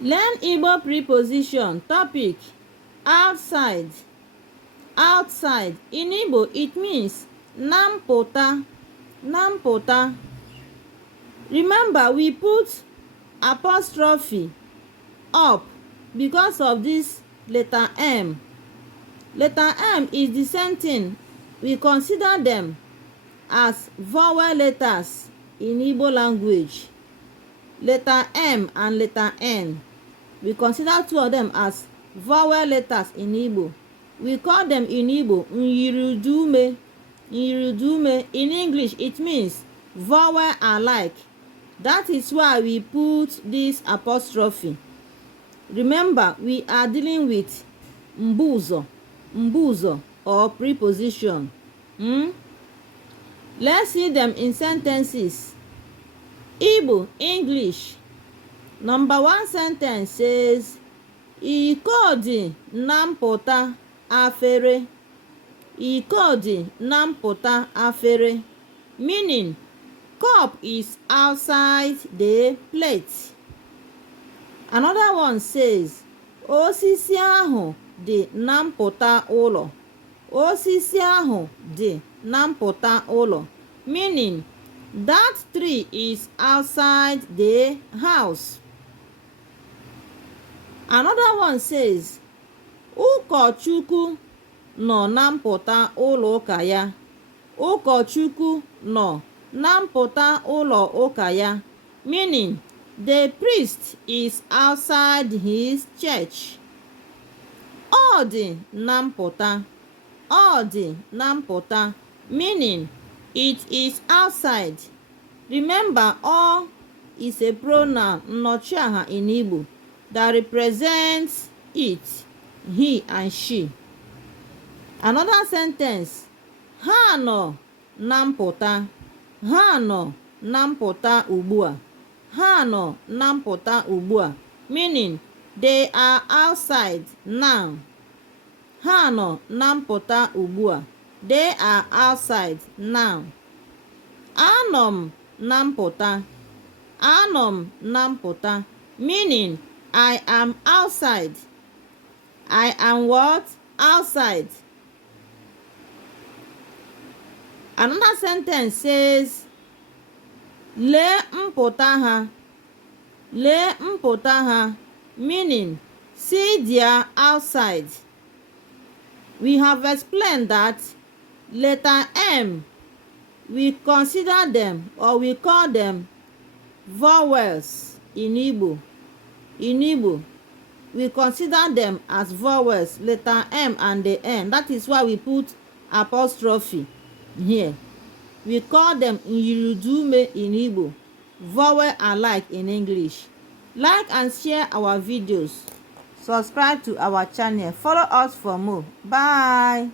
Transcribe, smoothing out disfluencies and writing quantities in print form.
Learn Igbo preposition. Topic: outside. Outside. In Igbo, it means nampụta. Nampụta. Remember, we put apostrophe up because of this letter M. Letter M is the same thing. We consider them as vowel letters in Igbo language. Letter M and letter N. We consider two of them as vowel letters in Igbo. We call them in Igbo nyirudume. Nyirudume. In English, it means vowel alike. That is why we put this apostrophe. Remember, we are dealing with mbuzo or preposition. Let's see them in sentences. Igbo, English. Number 1 sentence says, Iko dị na mpụta afere. Iko dị na mpụta afere. Meaning, cup is outside the plate. Another one says, osisi ahụ dị na mpụta ụlọ. Osisi ahụ dị na mpụta ụlọ. Meaning, that tree is outside the house. Another one says, ụkọchukwu nọ na mpụta ụlọ ụka ya. Ụkọchukwu nọ na mpụta ụlọ ụka ya. Meaning, the priest is outside his church. Ọ dị na mpụta. Ọ dị na mpụta. Meaning, it is outside. Remember, all is a pronoun nnọchiaha in Igbo that represents it, he and she. Another sentence, ha nọ na mpụta. Ha nọ na mpụta ugbua. Ha nọ na mpụta ugbua. Meaning, they are outside now. Ha nọ na mpụta ugbua. They are outside now. Anọ m na mpụta. Anọ m na mpụta. Meaning, I am outside. I am what? Outside. Another sentence says, lee mpụta ha. Lee mpụta ha. Meaning, see their outside. We have explained that letter M, we consider them or we call them vowels in Igbo. In Igbo, we consider them as vowels, letter M and the N. That is why we put apostrophe here. We call them nyirudume in Igbo, vowel alike in English. Like and share our videos. Subscribe to our channel. Follow us for more. Bye.